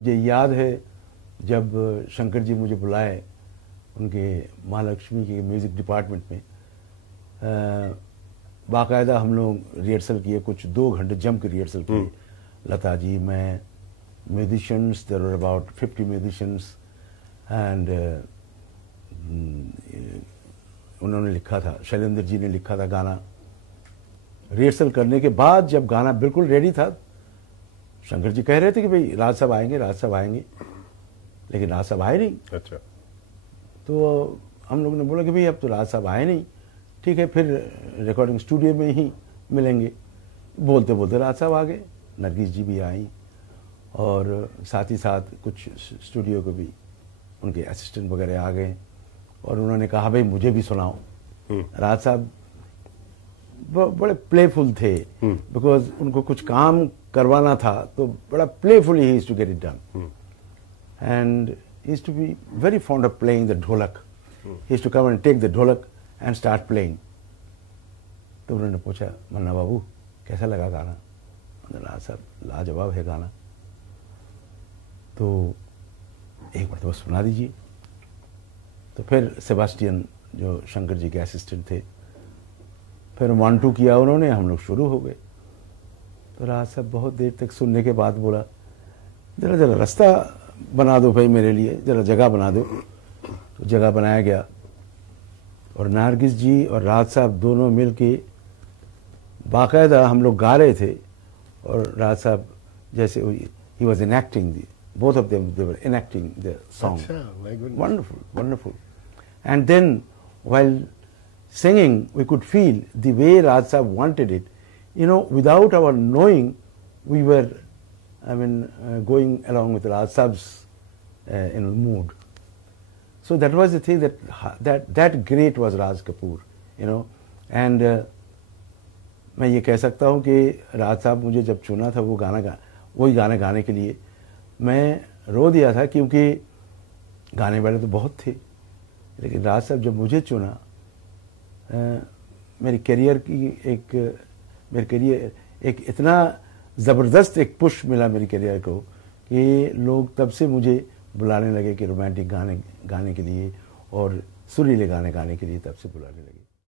मुझे याद है जब शंकर जी मुझे बुलाए उनके महालक्ष्मी के म्यूज़िक डिपार्टमेंट में, बाकायदा हम लोग रिहर्सल किए, कुछ 2 घंटे जम के रिहर्सल किए। लता जी, मैं, musicians, there were about 50 musicians and उन्होंने लिखा था, शैलेंद्र जी ने लिखा था गाना। रिहर्सल करने के बाद जब गाना बिल्कुल रेडी था, शंकर जी कह रहे थे कि भाई राज साहब आएंगे, राज साहब आएंगे, लेकिन राज साहब आए नहीं। अच्छा। तो हम लोगों ने बोला कि भाई अब तो राज साहब आए नहीं, ठीक है फिर रिकॉर्डिंग स्टूडियो में ही मिलेंगे। बोलते बोलते राज साहब आ गए, नरगिस जी भी आई और साथ ही साथ कुछ स्टूडियो को भी उनके असिस्टेंट वगैरह आ गए और उन्होंने कहा भाई मुझे भी सुनाओ। राज साहब बड़े प्लेफुल थे, बिकॉज उनको कुछ काम करवाना था तो बड़ा playfully he used to get it done and he used to be very fond of playing the dholak. He used to come and take the dholak and start playing. तो उन्होंने पूछा, मन्ना बाबू कैसा लगा गाना? राज साहब लाजवाब है गाना, तो एक बार तो बस सुना दीजिए। तो फिर सेबास्टियन जो शंकर जी के असिस्टेंट थे, फिर 1-2 किया उन्होंने, हम लोग शुरू हो गए। तो राज साहब बहुत देर तक सुनने के बाद बोला, जरा जरा रास्ता बना दो भाई मेरे लिए, जरा जगह बना दो। तो जगह बनाया गया और नरगिस जी और राज साहब दोनों मिल के बाकायदा हम लोग गा रहे थे और राज साहब जैसे he was enacting, both of them they were enacting the song. Wonderful wonderful. And then while singing we could feel the way Raj Sahab wanted it, you know, without our knowing we were going along with Raj Sahab's mood. So that was the thing, that great was Raj Kapoor, you know. And मैं ये कह सकता हूँ कि राज साहब मुझे जब चुना था वही गाना गाने के लिए, मैं रो दिया था क्योंकि गाने वाले तो बहुत थे, लेकिन राज साहब जब मुझे चुना, मेरे करियर एक इतना ज़बरदस्त एक पुश मिला मेरी करियर को कि लोग तब से मुझे बुलाने लगे कि रोमांटिक गाने गाने के लिए और सुरीले गाने गाने के लिए तब से बुलाने लगे।